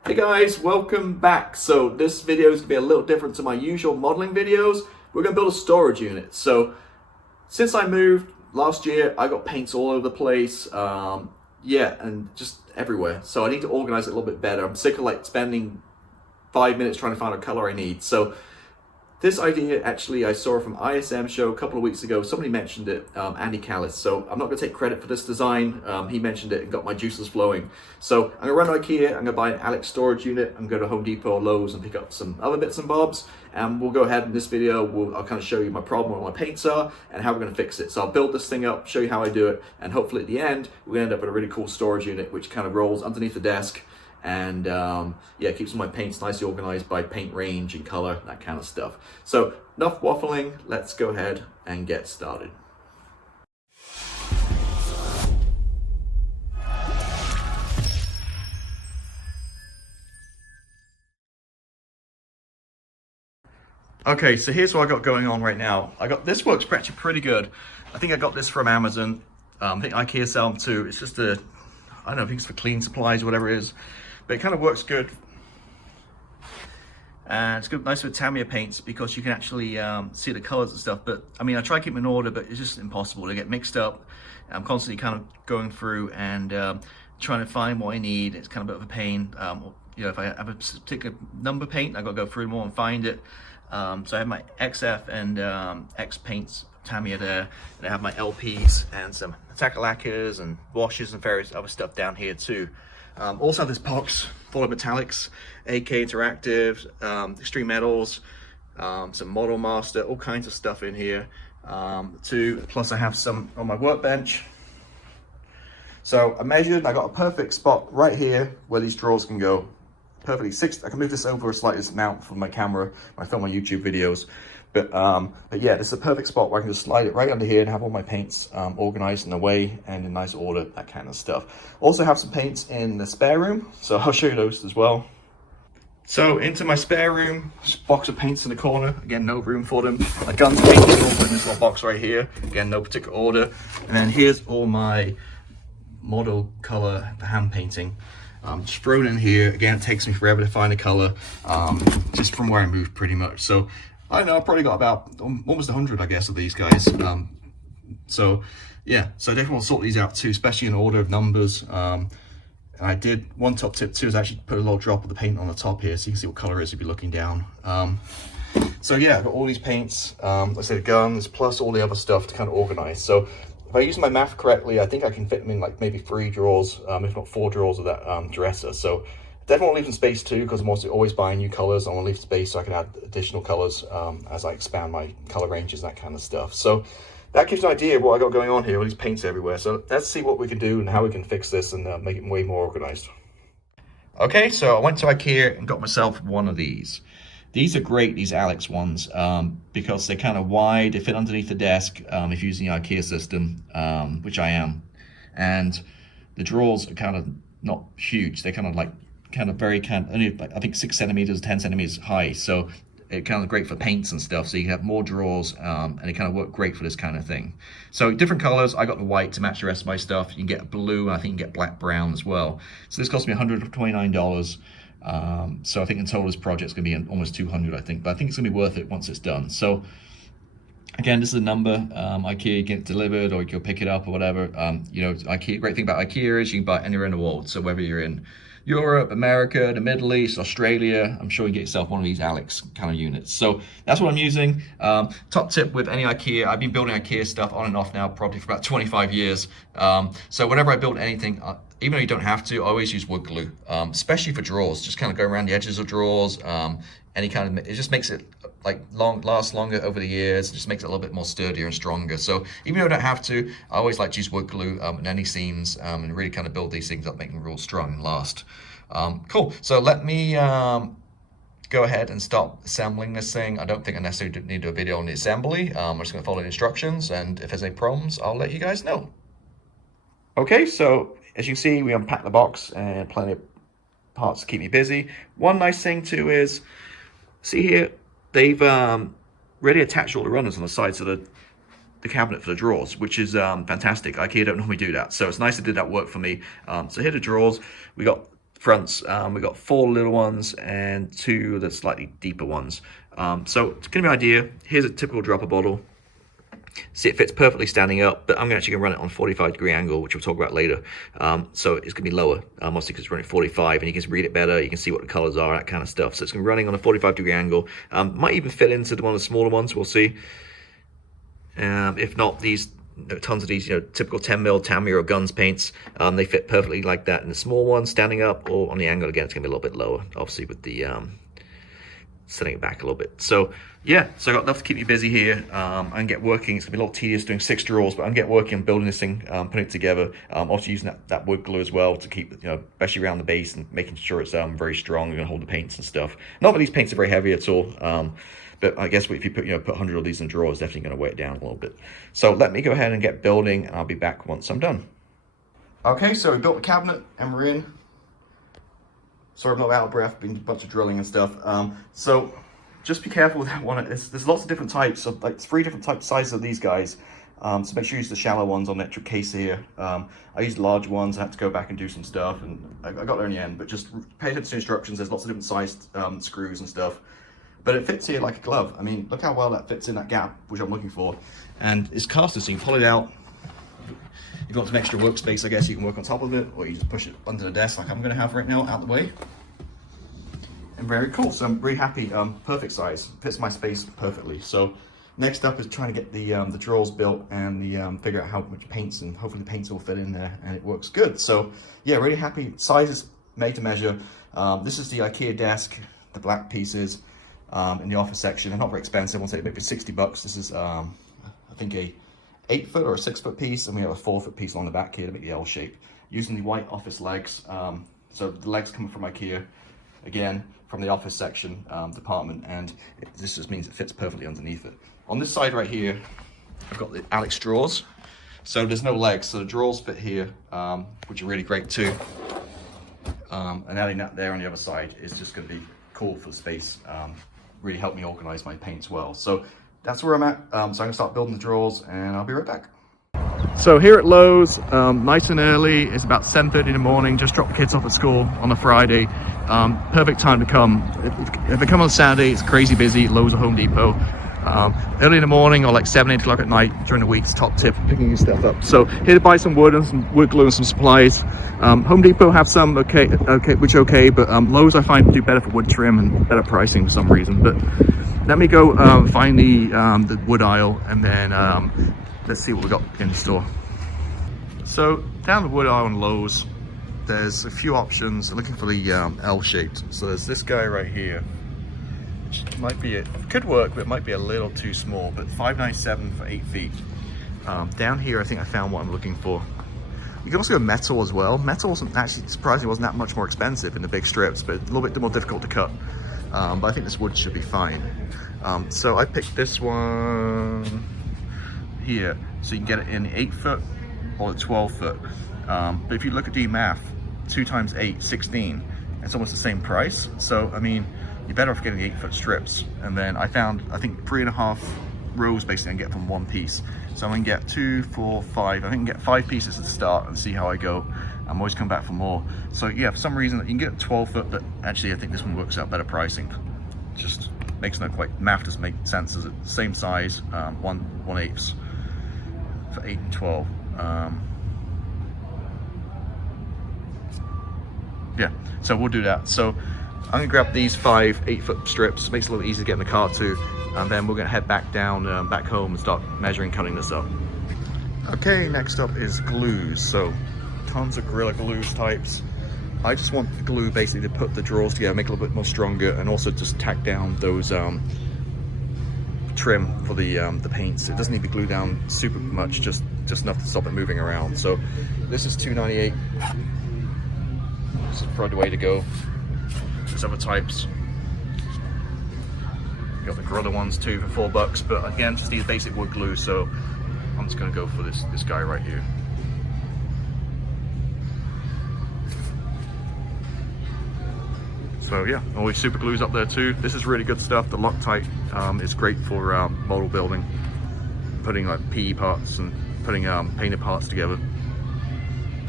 Hey guys, welcome back. So this video is going to be a little different to my usual modeling videos. We're going to build a storage unit. So since I moved last year, I got paints all over the place. Yeah, and just everywhere. So I need to organize it a little bit better. I'm sick of like spending 5 minutes trying to find a color I need. So this idea, actually, I saw from ISM show a couple of weeks ago. Somebody mentioned it, Andy Callis. So I'm not going to take credit for this design. He mentioned it and got my juices flowing. So I'm going to run to IKEA. I'm going to buy an Alex storage unit. I'm going to go to Home Depot or Lowe's and pick up some other bits and bobs. And we'll go ahead in this video. I'll kind of show you my problem, what my paints are, and how we're going to fix it. So I'll build this thing up, show you how I do it, and hopefully at the end, we're going to end up with a really cool storage unit, which kind of rolls underneath the desk. And yeah, keeps my paints nicely organized by paint range and color, that kind of stuff. So enough waffling, let's go ahead and get started. Okay, so here's what I got going on right now. This works actually pretty good. I think I got this from Amazon. I think IKEA sell them too. It's just I don't know, I think it's for clean supplies or whatever it is. But it kind of works good. And it's good, nice with Tamiya paints because you can actually see the colors and stuff. But I mean, I try to keep them in order, but it's just impossible. They get mixed up. I'm constantly kind of going through and trying to find what I need. It's kind of a bit of a pain. You know, if I have a particular number paint, I've got to go through them all and find it. So I have my XF and X paints Tamiya there, and I have my LPs and some attack lacquers and washes and various other stuff down here too. Also have this box full of metallics, AK Interactive, Extreme Metals, some Model Master, all kinds of stuff in here too. Plus I have some on my workbench. So I measured, I got a perfect spot right here where these drawers can go. Perfectly I can move this over slightly, this mount from my camera when I film my YouTube videos. But yeah, this is a perfect spot where I can just slide it right under here and have all my paints organized in a way and in nice order, that kind of stuff. Also have some paints in the spare room, so I'll show you those as well. So into my spare room, box of paints in the corner. Again, no room for them. My guns painted also in this little box right here. Again, no particular order. And then here's all my model color hand painting. Just thrown in here. Again, it takes me forever to find a color, just from where I moved pretty much. So I don't know, I've probably got about almost 100, I guess, of these guys. So yeah, so I definitely want to sort these out too, especially in order of numbers. And I did, one top tip too is actually put a little drop of the paint on the top here so you can see what color it is if you're looking down. So yeah, I've got all these paints, like I said, guns, plus all the other stuff to kind of organize. So if I use my math correctly, I think I can fit them in like maybe 3 drawers, if not 4 drawers of that dresser. So definitely want to leave some space too, because I'm also always buying new colors. I want to leave space so I can add additional colors as I expand my color ranges, that kind of stuff. So that gives you an idea of what I got going on here, all these paints everywhere. So let's see what we can do and how we can fix this and make it way more organized. Okay, so I went to IKEA and got myself one of these. These are great, these Alex ones, because they're kind of wide, they fit underneath the desk if you're using the IKEA system, which I am. And the drawers are kind of not huge, they're kind of like, only like, I think 6 centimeters, 10 centimeters high. So it kind of great for paints and stuff. So you have more drawers and it kind of work great for this kind of thing. So different colors, I got the white to match the rest of my stuff. You can get blue, and I think you can get black brown as well. So this cost me $129. So I think in total this project's gonna be almost 200, I think, but I think it's gonna be worth it once it's done. So again, this is a number. IKEA, you get it delivered or you'll pick it up or whatever. You know, IKEA, great thing about IKEA is you can buy it anywhere in the world. So whether you're in Europe, America, the Middle East, Australia, I'm sure you get yourself one of these Alex kind of units. So that's what I'm using. Top tip with any IKEA, I've been building IKEA stuff on and off now probably for about 25 years. So whenever I build anything, even though you don't have to, I always use wood glue, especially for drawers. Just kind of go around the edges of drawers. Any kind of, it just makes it like last longer over the years. It just makes it a little bit more sturdier and stronger. So even though I don't have to, I always like to use wood glue in any scenes and really kind of build these things up, making them real strong and last. Cool. So let me go ahead and start assembling this thing. I don't think I necessarily need to do a video on the assembly. I'm just going to follow the instructions, and if there's any problems, I'll let you guys know. Okay, so as you can see, we unpacked the box and plenty of parts to keep me busy. One nice thing too is, see here, they've really attached all the runners on the sides of the cabinet for the drawers, which is fantastic. IKEA don't normally do that, so it's nice they did that work for me. So here are the drawers. We got fronts. We've got 4 little ones and 2 of the slightly deeper ones. So to give you an idea, here's a typical dropper bottle. See, it fits perfectly standing up, but I'm actually gonna run it on 45-degree angle, which we'll talk about later. So it's gonna be lower, obviously because it's running 45, and you can read it better, you can see what the colors are, that kind of stuff. So it's gonna be running on a 45-degree angle. Might even fit into one of the smaller ones, we'll see. If not, these tons of these, typical 10mm Tamiya or Guns paints, they fit perfectly like that in the small one, standing up, or on the angle. Again, it's gonna be a little bit lower, obviously with the setting it back a little bit. So yeah, so I got enough to keep me busy here. And get working. It's gonna be a little tedious doing 6 drawers, but I'm get working on building this thing, putting it together. Also using that wood glue as well to keep, especially around the base, and making sure it's very strong and gonna hold the paints and stuff. Not that these paints are very heavy at all, but I guess if you put 100 of these in drawers, definitely gonna weigh it down a little bit. So let me go ahead and get building, and I'll be back once I'm done. Okay, so we built the cabinet and we're in. Sorry, I'm not out of breath, been a bunch of drilling and stuff. So just be careful with that one. There's lots of different types of, like 3 different types sizes of these guys. So make sure you use the shallow ones on the actual case here. I used large ones. I had to go back and do some stuff, and I got there in the end. But just pay attention to instructions. There's lots of different sized screws and stuff. But it fits here like a glove. I mean, look how well that fits in that gap, which I'm looking for. And it's casters, so you can pull it out. If you want some extra workspace, I guess you can work on top of it, or you just push it under the desk like I'm gonna have right now, out the way. And very cool, so I'm really happy, perfect size, fits my space perfectly. So next up is trying to get the drawers built and figure out how much paints, and hopefully the paints will fit in there and it works good. So yeah, really happy. Size is made to measure. This is the IKEA desk, the black pieces in the office section. They're not very expensive, I'll say maybe 60 bucks. This is, I think a 8-foot or a 6-foot piece, and we have a 4-foot piece on the back here to make the L shape. Using the white office legs, so the legs come from IKEA, again, from the office section department, and this just means it fits perfectly underneath it. On this side right here, I've got the Alex drawers. So there's no legs, so the drawers fit here, which are really great too. And adding that there on the other side is just gonna be cool for the space. Really help me organize my paints well. So that's where I'm at. So I'm gonna start building the drawers, and I'll be right back. So here at Lowe's, nice and early. It's about 7:30 in the morning. Just dropped the kids off at school on a Friday. Perfect time to come. If I come on Saturday, it's crazy busy. Lowe's or Home Depot. Early in the morning, or like 7, 8 o'clock at night during the week, it's top tip picking your stuff up. So here to buy some wood and some wood glue and some supplies. Home Depot have some okay, but Lowe's I find do better for wood trim and better pricing for some reason. But let me go find the wood aisle, and then let's see what we got in the store. So down the wood aisle in Lowe's, there's a few options. I'm looking for the L-shaped. So there's this guy right here, which might be it could work, but it might be a little too small. But $5.97 for 8 feet. Down here, I think I found what I'm looking for. You can also go metal as well. Metal wasn't actually, surprisingly, wasn't that much more expensive in the big strips, but a little bit more difficult to cut. But I think this wood should be fine. So I picked this one here, so you can get it in 8-foot or the 12-foot. But if you look at the math, 2 times 8, 16. It's almost the same price. So I mean, you're better off getting the 8-foot strips. And then I found, I think 3.5 rows basically I can get from one piece. So I'm gonna get 2, 4, 5. I think I can get 5 pieces at the start and see how I go. I'm always come back for more. So yeah, for some reason you can get 12-foot, but actually I think this one works out better pricing. Just makes no quite, math doesn't make sense. Is it same size, 1/8 for 8 and 12. Yeah, so we'll do that. So I'm gonna grab these 5 8-foot strips. Makes it a little easier to get in the car too. And then we're gonna head back down, back home and start measuring, cutting this up. Okay, next up is glues. So tons of Gorilla Glues types. I just want the glue basically to put the drawers together, make it a little bit more stronger, and also just tack down those trim for the paints. It doesn't need to be glued down super much, just enough to stop it moving around. So this is $2.98. This is probably the way to go. There's other types. You got the Gorilla ones too for $4, but again, just need basic wood glue. So I'm just gonna go for this guy right here. So yeah, always super glues up there too. This is really good stuff. The Loctite is great for model building, putting like PE parts and putting painted parts together.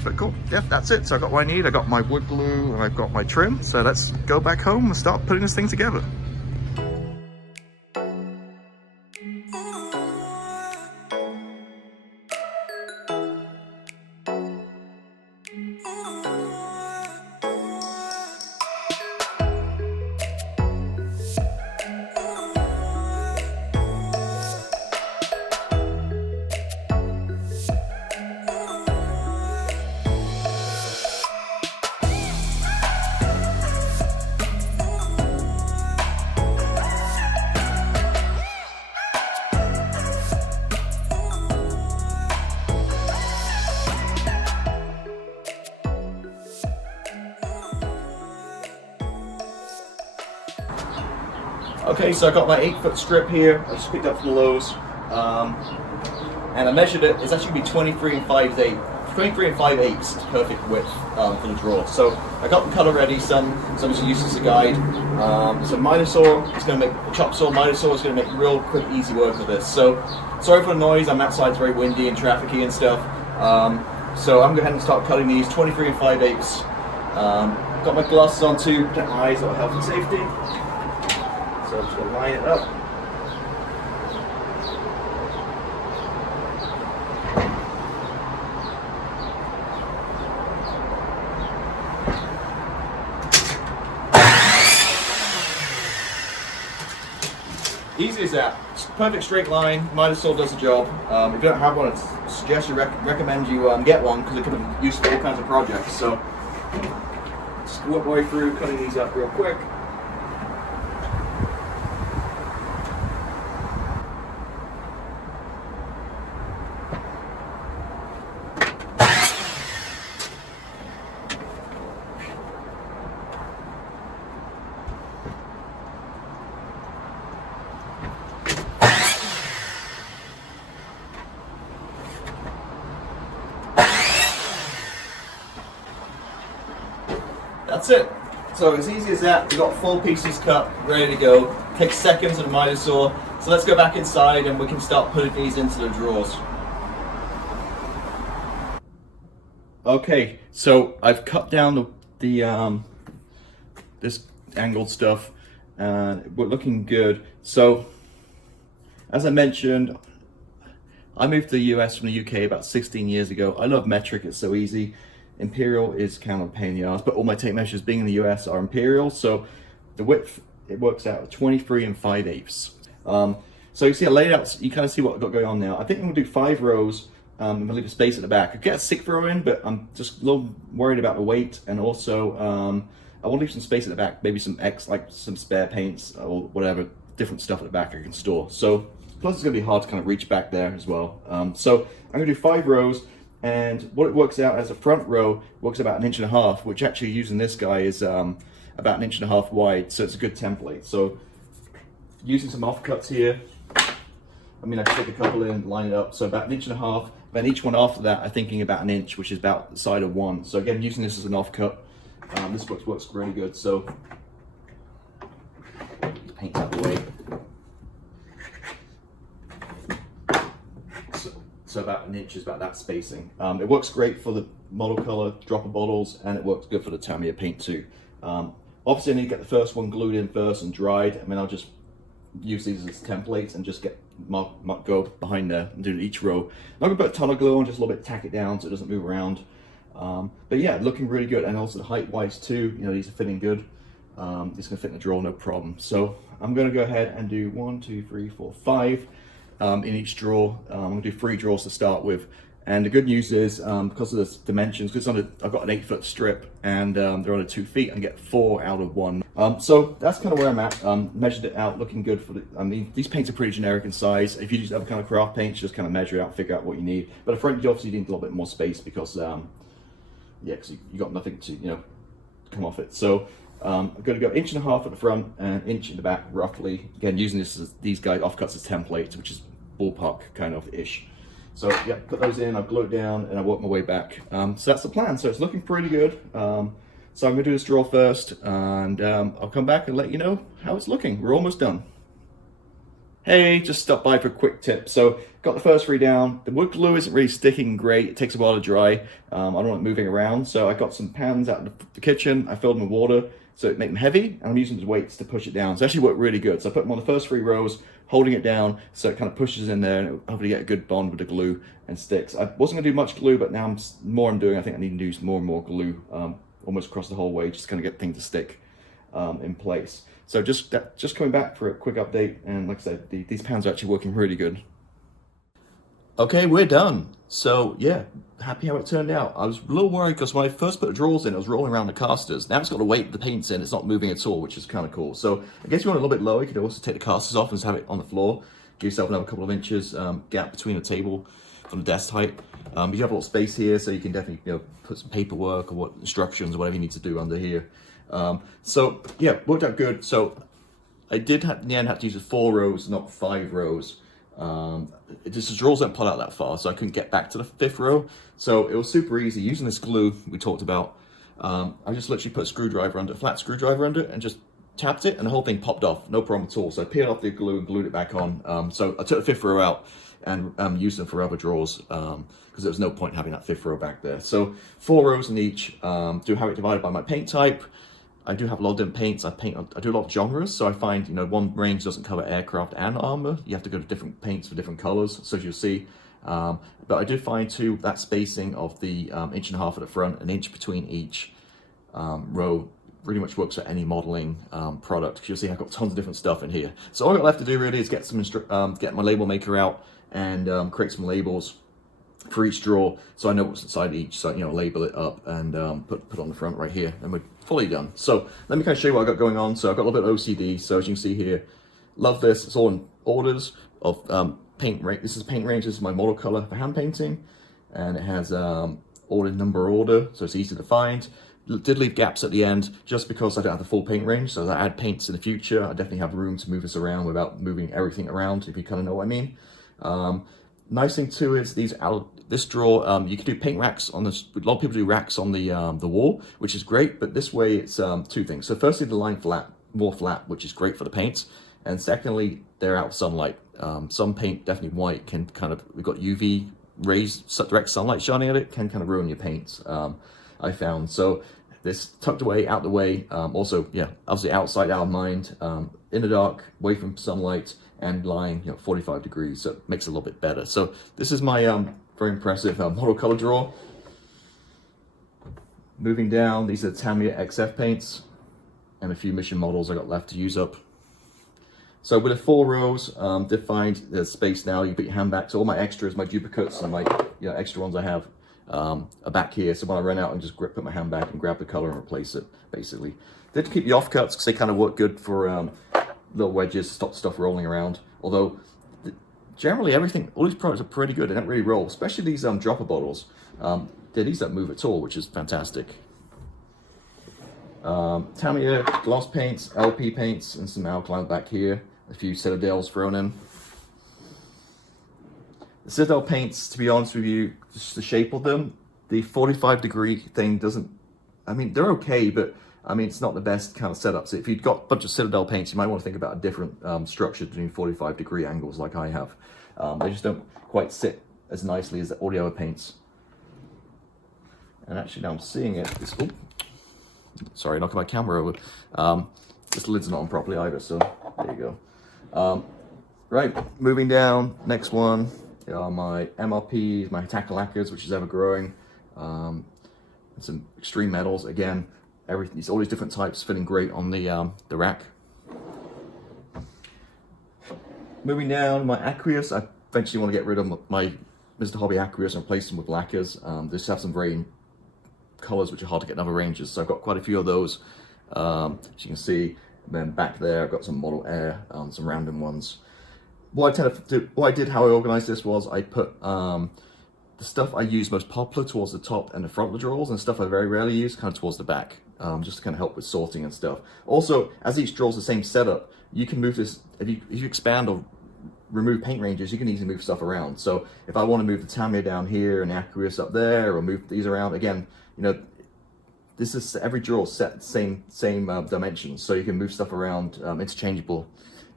But cool, yeah, that's it. So I got what I need. I got my wood glue and I've got my trim. So let's go back home and start putting this thing together. Okay, so I got my 8-foot strip here. I just picked up from Lowe's, and I measured it. It's actually going to be 23 and 5/8 perfect width for the drawer. So I got the color ready. So I'm just going to use this as a guide. So miter saw is going to make the chop saw. Miter saw is going to make real quick, easy work of this. So sorry for the noise. I'm outside. It's very windy and trafficy and stuff. So I'm going to go ahead and start cutting these 23 and 5/8. Got my glasses on to protect my eyes for health and safety. So I'm just going to line it up. Easy as that. Perfect straight line. Miter saw does the job. If you don't have one, I suggest you recommend you get one because it can be used for all kinds of projects. So just work my way through cutting these up real quick. That's it. So as easy as that, we've got 4 pieces cut, ready to go. Takes seconds on a miter saw. So let's go back inside and we can start putting these into the drawers. Okay, so I've cut down this angled stuff and we're looking good. So as I mentioned, I moved to the US from the UK about 16 years ago. I love metric, it's so easy. Imperial is kind of a pain in the ass, but all my tape measures being in the US are imperial, so the width, it works out at 23 and 5/8. So you see I laid out, you kind of see what I've got going on now. I think I'm gonna do 5 rows, I'm gonna leave a space at the back. I get a 6th row in, but I'm just a little worried about the weight, and also I want to leave some space at the back, maybe like some spare paints or whatever, different stuff at the back I can store. So, plus it's gonna be hard to kind of reach back there as well. So I'm gonna do 5 rows. And what it works out as a front row works about 1.5 inches, which actually using this guy is about 1.5 inches wide, so it's a good template. So using some offcuts here, I mean I can take a couple in, line it up, so about 1.5 inches, then each one after that I'm thinking about 1 inch, which is about the side of one. So again, using this as an offcut, this works really good. So paint out the way. So about 1 inch is about that spacing. It works great for the model color dropper bottles, and it works good for the Tamiya paint too. Obviously I need to get the first one glued in first and dried. I mean, I'll just use these as templates and just get go behind there and do each row. I'm not gonna put a ton of glue on, just a little bit, tack it down so it doesn't move around. But yeah, looking really good, and also the height wise too, you know, these are fitting good. It's gonna fit in the drawer, no problem. So I'm gonna go ahead and do 1, 2, 3, 4, 5 in each drawer. I'm gonna do 3 drawers to start with. And the good news is, because of the dimensions, because I've got an 8-foot strip and they're on a 2 feet, and get 4 out of 1. So that's kind of where I'm at. Measured it out, looking good for the, I mean, these paints are pretty generic in size. If you use other kind of craft paints, just kind of measure it out, figure out what you need. But the front, you obviously need a little bit more space because, yeah, because you got nothing to, you know, come off it. So I'm going to go 1.5 inches at the front and 1 inch in the back, roughly. Again, using this as, these guys offcuts as templates, which is ballpark kind of ish. So yeah, put those in, I'll glue it down, and I work my way back. So that's the plan. So it's looking pretty good. So I'm gonna do this drawer first, and I'll come back and let you know how it's looking. We're almost done. Hey, just stopped by for a quick tip. So, got the first three down. The wood glue isn't really sticking great. It takes a while to dry. I don't want it moving around. So, I got some pans out of the kitchen. I filled them with water so it make them heavy. And I'm using the weights to push it down. So, it actually worked really good. So, I put them on the first three rows, holding it down so it kind of pushes in there and it'll hopefully get a good bond with the glue and sticks. I wasn't going to do much glue, but now I'm doing. I think I need to use more and more glue almost across the whole way, just kind of get things to stick in place. So just coming back for a quick update, and like I said, these pans are actually working really good. Okay, we're done. So yeah, happy how it turned out. I was a little worried because when I first put the drawers in, it was rolling around the casters. Now it's got the weight of the paints in, it's not moving at all, which is kind of cool. So I guess you want it a little bit lower, you could also take the casters off and just have it on the floor. Give yourself another couple of inches gap between the table from the desk height. You have a little space here, so you can definitely put some paperwork or what instructions or whatever you need to do under here. So yeah, worked out good. So I did in the end have to use 4 rows, not 5 rows. The drawers don't pull out that far, so I couldn't get back to the 5th row. So it was super easy using this glue we talked about. I just literally put a screwdriver under, a flat screwdriver under it, and just tapped it, and the whole thing popped off, no problem at all. So I peeled off the glue and glued it back on. So I took the 5th row out and used them for other drawers because there was no point having that 5th row back there. So 4 rows in each. Do have it divided by my paint type. I do have a lot of different paints. I do a lot of genres, so I find one range doesn't cover aircraft and armor. You have to go to different paints for different colors, so as you'll see. But I did find too that spacing of the 1.5 inches at the front, 1 inch between each row, really much works for any modeling product. You'll see I've got tons of different stuff in here. So all I've got left to do really is get get my label maker out and create some labels for each drawer, so I know what's inside each. So label it up and put on the front right here, and we're fully done. So let me kind of show you what I got going on. So I've got a little bit of OCD. So as you can see here, love this. It's all in orders of paint range. This is paint range. This is my model color for hand painting, and it has all in number order, so it's easy to find. Did leave gaps at the end just because I don't have the full paint range. So as I add paints in the future, I definitely have room to move this around without moving everything around, if you kind of know what I mean. Nice thing too is this drawer, you can do paint racks on this. A lot of people do racks on the wall, which is great, but this way it's 2 things. So firstly, the line more flat, which is great for the paints, and secondly, they're out of sunlight. Some paint, definitely white, can we've got UV rays, direct sunlight shining at it, can kind of ruin your paints. I found. So this tucked away, out the way. Also, yeah, obviously outside, out of mind, in the dark, away from sunlight, and lying 45 degrees, so it makes it a little bit better. So this is my very impressive model color drawer. Moving down, these are Tamiya XF paints and a few mission models I got left to use up. So with the 4 rows, defined, there's space now. You put your hand back. So all my extras, my duplicates, and my extra ones I have are back here. So when I run out, and just put my hand back and grab the color and replace it, basically. Did keep the offcuts because they kind of work good for little wedges, stop stuff rolling around. Although generally all these products are pretty good. They don't really roll, especially these dropper bottles. These don't move at all, which is fantastic. Tamiya gloss paints, LP paints, and some alkaline back here. A few Citadels thrown in. The Citadel paints, to be honest with you, just the shape of them, the 45-degree thing doesn't, I mean, they're okay, but I mean, it's not the best kind of setup. So if you've got a bunch of Citadel paints, you might want to think about a different structure doing 45-degree angles like I have. They just don't quite sit as nicely as all the other paints. And actually now I'm seeing it. Sorry, knocking my camera over. This lid's not on properly either, so there you go. Right, moving down, next one. My MRPs, my Hatakka lacquers, which is ever growing. Some extreme metals, again, everything, all these different types fitting great on the rack. Moving down, my aqueous, I eventually want to get rid of my Mr. Hobby aqueous and replace them with lacquers. They just have some very colors which are hard to get in other ranges, so I've got quite a few of those, as you can see. And then back there, I've got some Model Air, some random ones. What I did, how I organized this was I put the stuff I use most popular towards the top and the front of the drawers, and stuff I very rarely use kind of towards the back, just to kind of help with sorting and stuff. Also, as each drawer's the same setup, you can move this, if you expand or remove paint ranges, you can easily move stuff around. So if I want to move the Tamiya down here and the aqueous up there, or move these around, again, this is every drawer set same dimensions, so you can move stuff around, interchangeable,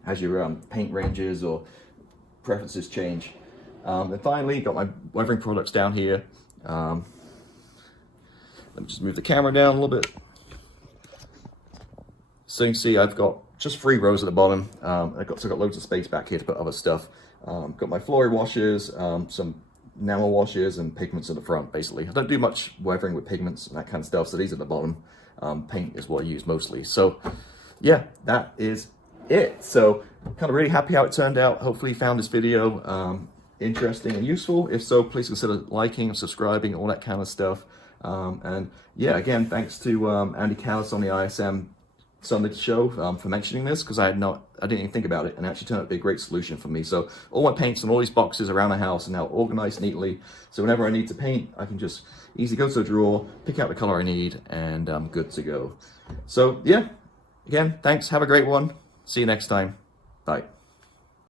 as your paint ranges or preferences change. And finally, got my weathering products down here. Let me just move the camera down a little bit. So you can see I've got just 3 rows at the bottom. I've got loads of space back here to put other stuff. Got my Flory washes, some enamel washes, and pigments at the front, basically. I don't do much weathering with pigments and that kind of stuff, so these are at the bottom. Paint is what I use mostly. So yeah, that is it. So kind of really happy how it turned out. Hopefully you found this video interesting and useful. If so, please consider liking and subscribing, all that kind of stuff. And yeah, again, thanks to Andy Callis on the ISM Sunday show for mentioning this, because I didn't even think about it, and it actually turned out to be a great solution for me. So all my paints and all these boxes around the house are now organized neatly, so whenever I need to paint, I can just easily go to a drawer, pick out the color I need, and I'm good to go. So yeah, again, thanks, have a great one, see you next time, bye.